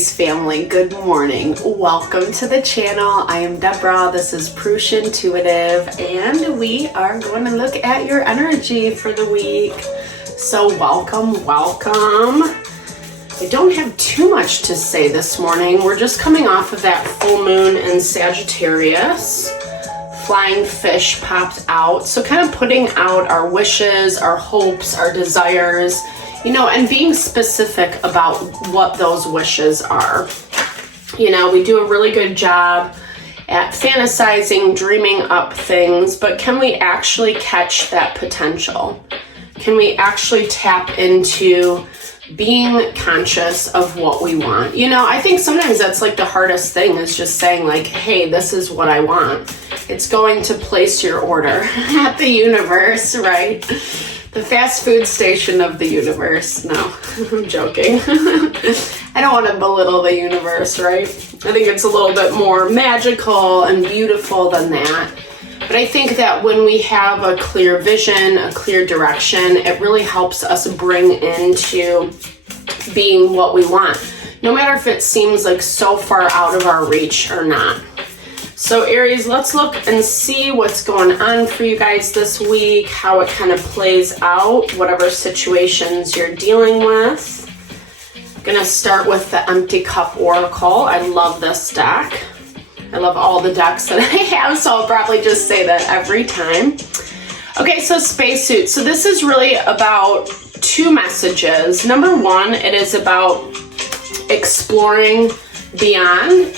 Aries family, good morning. Welcome to the channel. I am Deborah. This is Purusha Intuitive, and we are going to look at your energy for the week. So welcome. I don't have too much to say this morning. We're just coming off of that full moon in Sagittarius. Flying fish popped out. So kind of putting out our wishes, our hopes, our desires, and being specific about what those wishes are. We do a really good job at fantasizing, dreaming up things, but can we actually catch that potential? Can we actually tap into being conscious of what we want? I think sometimes that's like the hardest thing, is just saying like, hey, this is what I want. It's going to place your order at the universe, right? The fast food station of the universe. No, I'm joking. I don't want to belittle the universe, right? I think it's a little bit more magical and beautiful than that. But I think that when we have a clear vision, a clear direction, it really helps us bring into being what we want, no matter if it seems like so far out of our reach or not. So Aries, let's look and see what's going on for you guys this week, how it kind of plays out, whatever situations you're dealing with. I'm gonna start with the Empty Cup Oracle. I love this deck. I love all the decks that I have, so I'll probably just say that every time. Okay, so spacesuit. So this is really about two messages. Number one, it is about exploring beyond,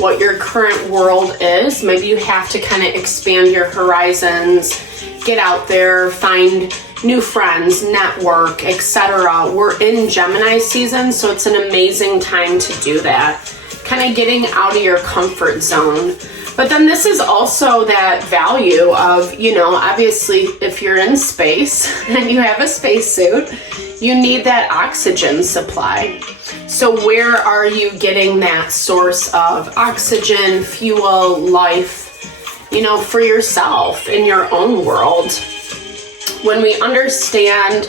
what your current world is. Maybe you have to kind of expand your horizons, get out there, find new friends, network, etc. We're in Gemini season, so it's an amazing time to do that. Kind of getting out of your comfort zone. But then this is also that value of, obviously if you're in space and you have a spacesuit, you need that oxygen supply. So where are you getting that source of oxygen, fuel, life, for yourself in your own world? When we understand,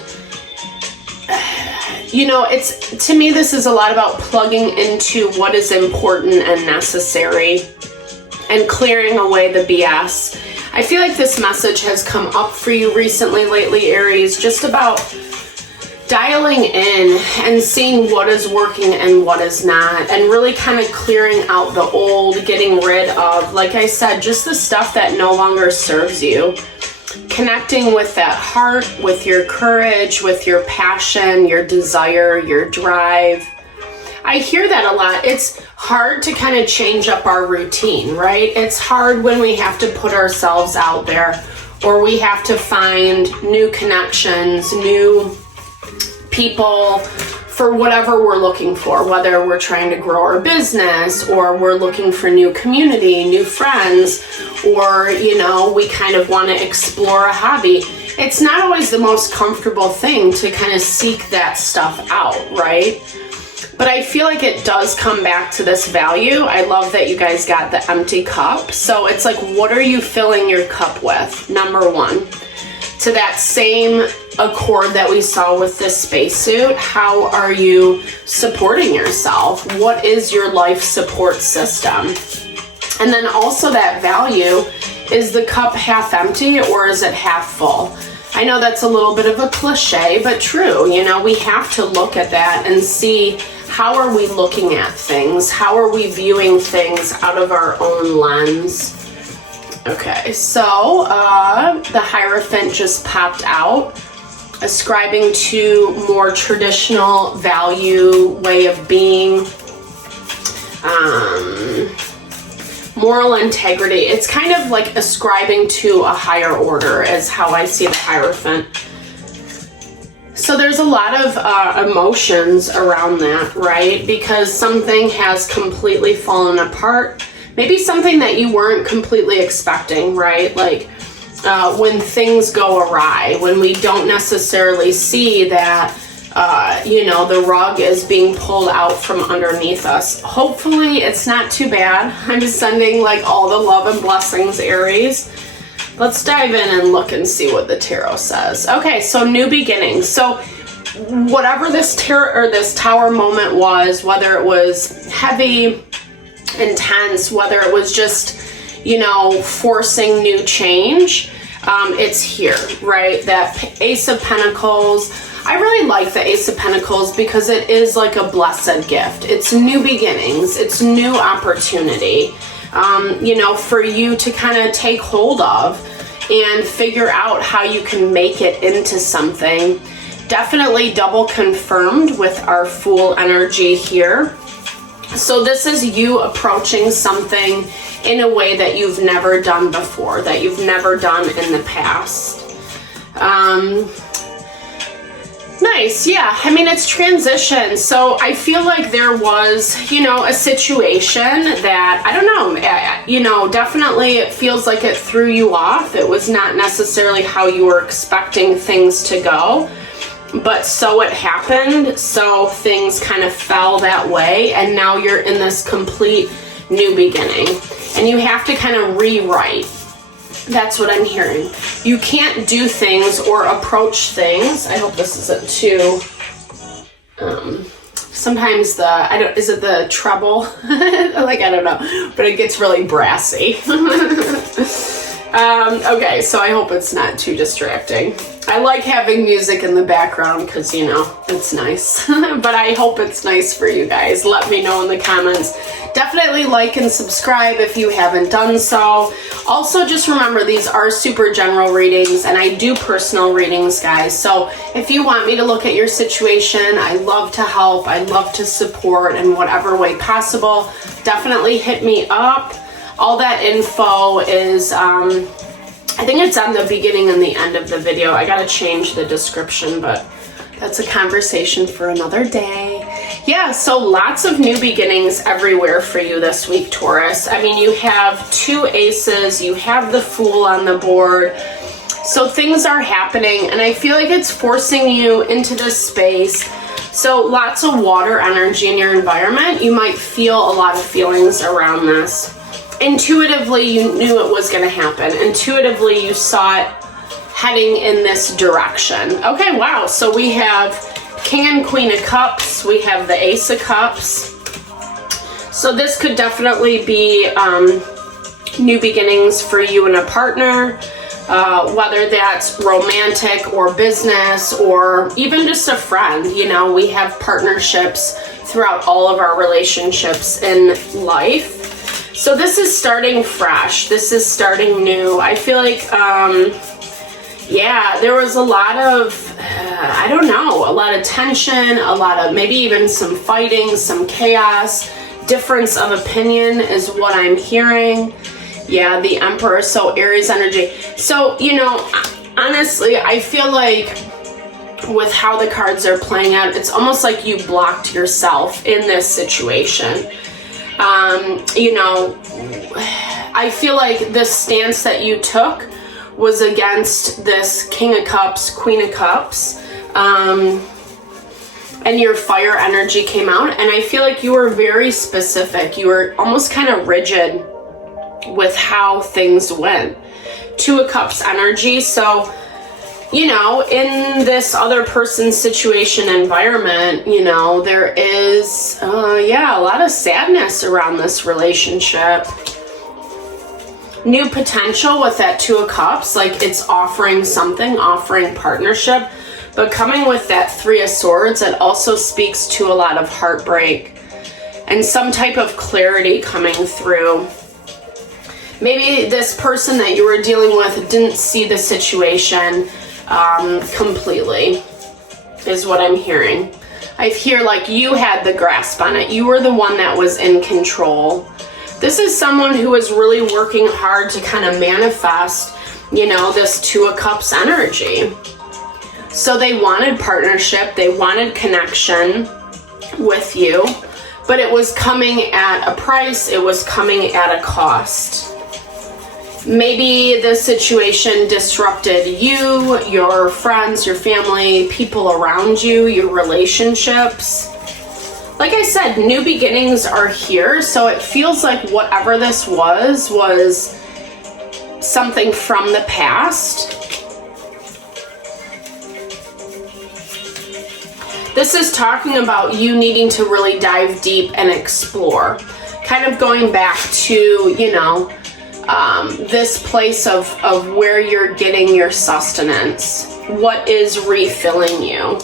to me, this is a lot about plugging into what is important and necessary and clearing away the BS. I feel like this message has come up for you recently, lately, Aries, just about dialing in and seeing what is working and what is not, and really kind of clearing out the old, getting rid of, like I said, just the stuff that no longer serves you. Connecting with that heart, with your courage, with your passion, your desire, your drive. I hear that a lot. It's hard to kind of change up our routine, right? It's hard when we have to put ourselves out there, or we have to find new connections, new people for whatever we're looking for, whether we're trying to grow our business, or we're looking for new community, new friends, or, we kind of want to explore a hobby. It's not always the most comfortable thing to kind of seek that stuff out, right? But I feel like it does come back to this value. I love that you guys got the empty cup. So it's like, what are you filling your cup with? Number one. To that same accord that we saw with this spacesuit, how are you supporting yourself? What is your life support system? And then also that value, is the cup half empty or is it half full? I know that's a little bit of a cliche, but true. We have to look at that and see, how are we looking at things? How are we viewing things out of our own lens? Okay, so the Hierophant just popped out, ascribing to more traditional value, way of being, moral integrity. It's kind of like ascribing to a higher order, is how I see the Hierophant. So there's a lot of emotions around that, right? Because something has completely fallen apart. Maybe something that you weren't completely expecting, right? Like when things go awry, when we don't necessarily see that, the rug is being pulled out from underneath us. Hopefully it's not too bad. I'm sending all the love and blessings, Aries. Let's dive in and look and see what the tarot says. Okay, so new beginnings. So whatever this tower moment was, whether it was heavy, intense, whether it was just, you know, forcing new change, it's here, right? That Ace of Pentacles. I really like the Ace of Pentacles because it is like a blessed gift. It's new beginnings. It's new opportunity, you know, for you to kind of take hold of and figure out how you can make it into something. Definitely double confirmed with our Fool energy here. So this is you approaching something in a way that you've never done before, that you've never done in the past. Nice, yeah. I mean, it's transition. So I feel like there was, you know, a situation that, I don't know, you know, definitely it feels like it threw you off. It was not necessarily how you were expecting things to go, but so it happened. So things kind of fell that way. And now you're in this complete new beginning and you have to kind of rewrite. That's what I'm hearing. You can't do things or approach things. I hope this isn't too, sometimes is it the treble? Like, I don't know, but it gets really brassy. Okay, so I hope it's not too distracting. I like having music in the background because, you know, it's nice. But I hope it's nice for you guys. Let me know in the comments. Definitely like and subscribe if you haven't done so. Also, just remember, these are super general readings, and I do personal readings, guys. So if you want me to look at your situation, I love to help. I love to support in whatever way possible. Definitely hit me up. All that info is, I think it's on the beginning and the end of the video. I gotta change the description, but that's a conversation for another day. Yeah, so lots of new beginnings everywhere for you this week, Taurus. I mean, you have 2 aces, you have the Fool on the board. So things are happening, and I feel like it's forcing you into this space. So lots of water energy in your environment. You might feel a lot of feelings around this. Intuitively, you knew it was going to happen. Intuitively, you saw it heading in this direction. Okay, wow. So we have King and Queen of Cups. We have the Ace of Cups. So this could definitely be new beginnings for you and a partner, whether that's romantic or business or even just a friend. You know, we have partnerships throughout all of our relationships in life. So this is starting fresh. This is starting new. I feel like, yeah, there was a lot of, I don't know, a lot of tension, a lot of maybe even some fighting, some chaos, difference of opinion is what I'm hearing. Yeah, the Emperor, so Aries energy. So, you know, honestly, I feel like with how the cards are playing out, it's almost like you blocked yourself in this situation. You know, I feel like the stance that you took was against this King of Cups, Queen of Cups, and your fire energy came out, and I feel like you were very specific. You were almost kind of rigid with how things went. 2 of Cups energy, so, you know, in this other person's situation environment, you know, there is, yeah, a lot of sadness around this relationship. New potential with that 2 of Cups, like it's offering something, offering partnership, but coming with that 3 of Swords, it also speaks to a lot of heartbreak and some type of clarity coming through. Maybe this person that you were dealing with didn't see the situation completely, is what I'm hearing. I hear like you had the grasp on it. You were the one that was in control. This is someone who is really working hard to kind of manifest, you know, this 2 of Cups energy. So they wanted partnership, they wanted connection with you, but it was coming at a price, it was coming at a cost. Maybe the situation disrupted you, your friends, your family, people around you, your relationships. Like I said, new beginnings are here, so it feels like whatever this was something from the past. This is talking about you needing to really dive deep and explore. Kind of going back to, you know, this place of where you're getting your sustenance. What is refilling you?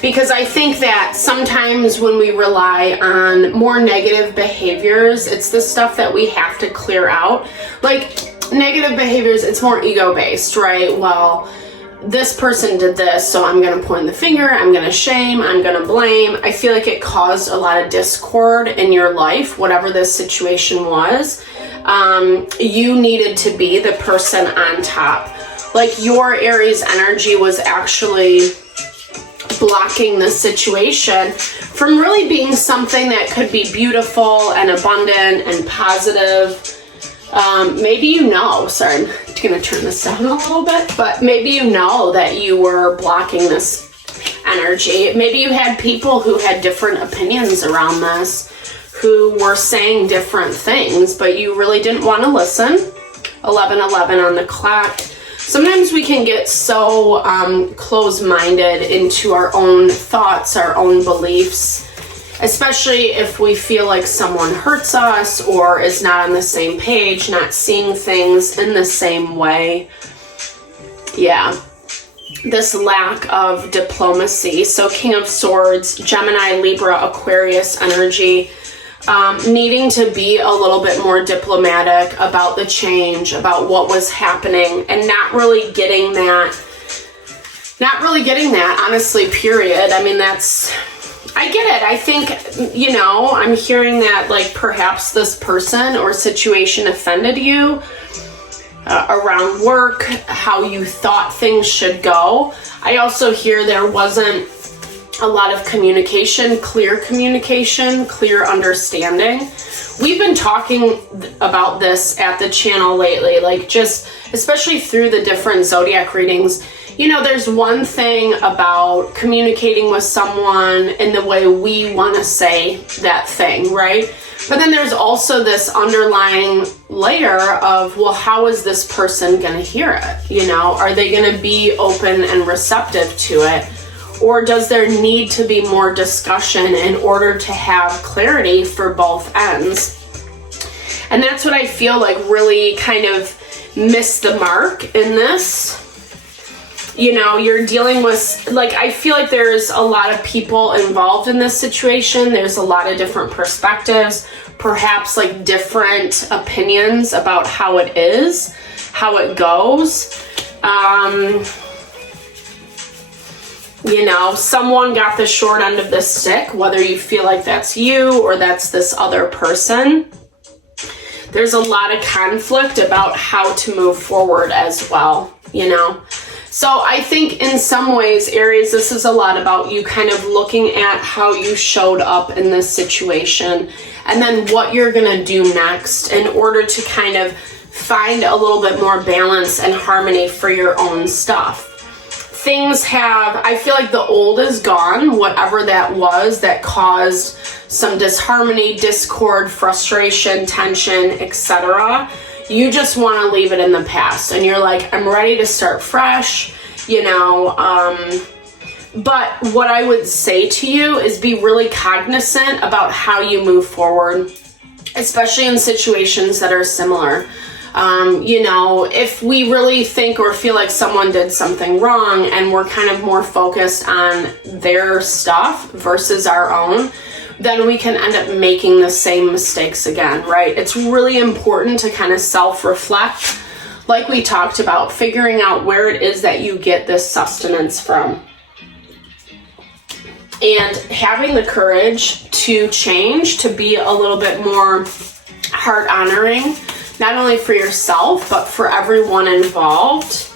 Because I think that sometimes when we rely on more negative behaviors, it's the stuff that we have to clear out. Like negative behaviors, it's more ego-based, right? Well, this person did this, so I'm going to point the finger, I'm going to shame, I'm going to blame. I feel like it caused a lot of discord in your life, whatever this situation was. You needed to be the person on top. Like your Aries energy was actually blocking the situation from really being something that could be beautiful and abundant and positive. Maybe you know, sorry, I'm gonna turn this down a little bit, but maybe you know that you were blocking this energy. Maybe you had people who had different opinions around this, who were saying different things, but you really didn't want to listen. 11:11 on the clock. Sometimes we can get so close-minded into our own thoughts, our own beliefs, especially if we feel like someone hurts us or is not on the same page, not seeing things in the same way. Yeah, this lack of diplomacy. So King of Swords, Gemini, Libra, Aquarius energy. Needing to be a little bit more diplomatic about the change, about what was happening, and not really getting that, honestly, period. I mean, I get it. I think, you know, I'm hearing that like perhaps this person or situation offended you around work, how you thought things should go. I also hear there wasn't a lot of communication, clear understanding. We've been talking about this at the channel lately, like just especially through the different zodiac readings. You know, there's one thing about communicating with someone in the way we want to say that thing, right? But then there's also this underlying layer of, well, how is this person going to hear it? You know, are they going to be open and receptive to it? Or does there need to be more discussion in order to have clarity for both ends? And that's what I feel like really kind of missed the mark in this. You know, you're dealing with, like, I feel like there's a lot of people involved in this situation. There's a lot of different perspectives, perhaps like different opinions about how it is, how it goes. You know, someone got the short end of the stick, whether you feel like that's you or that's this other person. There's a lot of conflict about how to move forward as well, you know. So I think in some ways, Aries, this is a lot about you kind of looking at how you showed up in this situation and then what you're going to do next in order to kind of find a little bit more balance and harmony for your own stuff. I feel like the old is gone, whatever that was that caused some disharmony, discord, frustration, tension, etc. You just want to leave it in the past and you're like, I'm ready to start fresh, you know. But what I would say to you is be really cognizant about how you move forward, especially in situations that are similar. You know, if we really think or feel like someone did something wrong and we're kind of more focused on their stuff versus our own, then we can end up making the same mistakes again, right? It's really important to kind of self-reflect, like we talked about, figuring out where it is that you get this sustenance from. And having the courage to change, to be a little bit more heart-honoring, not only for yourself, but for everyone involved.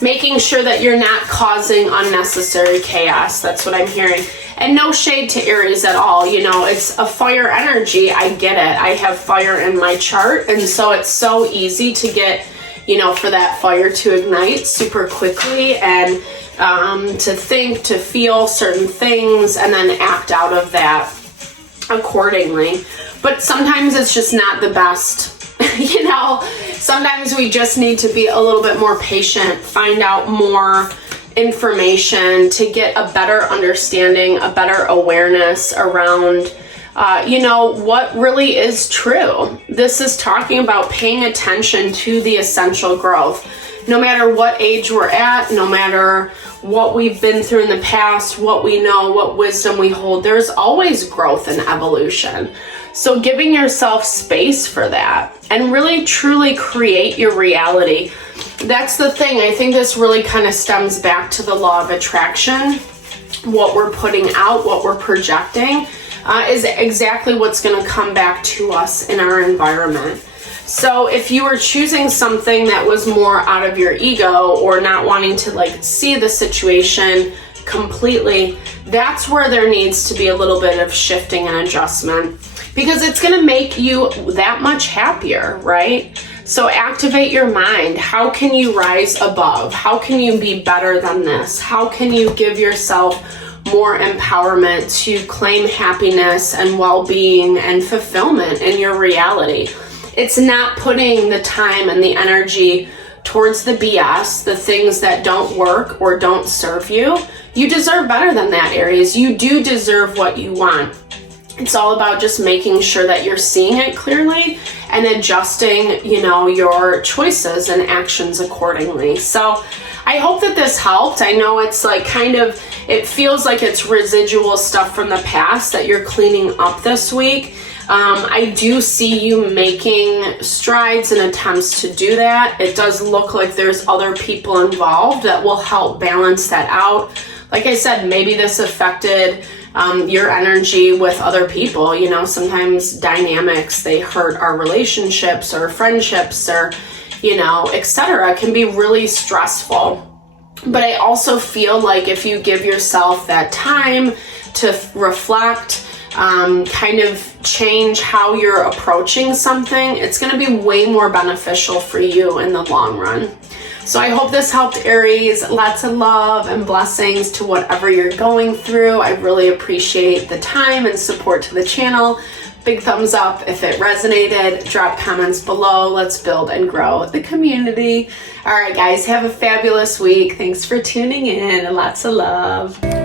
Making sure that you're not causing unnecessary chaos. That's what I'm hearing. And no shade to Aries at all. You know, it's a fire energy. I get it. I have fire in my chart. And so it's so easy to get, you know, for that fire to ignite super quickly and to think, to feel certain things and then act out of that accordingly. But sometimes it's just not the best. You know, sometimes we just need to be a little bit more patient, find out more information, to get a better understanding, a better awareness around what really is true. This is talking about paying attention to the essential growth. No matter what age we're at, no matter what we've been through in the past, what we know, what wisdom we hold, there's always growth and evolution. So giving yourself space for that and really truly create your reality. That's the thing. I think this really kind of stems back to the law of attraction. What we're putting out, what we're projecting, is exactly what's going to come back to us in our environment. So if you were choosing something that was more out of your ego or not wanting to see the situation completely, that's where there needs to be a little bit of shifting and adjustment, because it's going to make you that much happier, right? So activate your mind. How can you rise above? How can you be better than this? How can you give yourself more empowerment to claim happiness and well-being and fulfillment in your reality? It's not putting the time and the energy towards the BS, the things that don't work or don't serve you. You deserve better than that, Aries. You do deserve what you want. It's all about just making sure that you're seeing it clearly and adjusting, your choices and actions accordingly. So I hope that this helped. I know it's it feels like it's residual stuff from the past that you're cleaning up this week. I do see you making strides and attempts to do that. It does look like there's other people involved that will help balance that out. Like I said, maybe this affected your energy with other people. Sometimes dynamics, they hurt our relationships or friendships or, etc. can be really stressful. But I also feel like if you give yourself that time to reflect, kind of change how you're approaching something, it's going to be way more beneficial for you in the long run. So I hope this helped, Aries. Lots of love and blessings to whatever you're going through. I really appreciate the time and support to the channel. Big thumbs up if it resonated. Drop comments below. Let's build and grow the community. All right, guys, have a fabulous week. Thanks for tuning in and lots of love.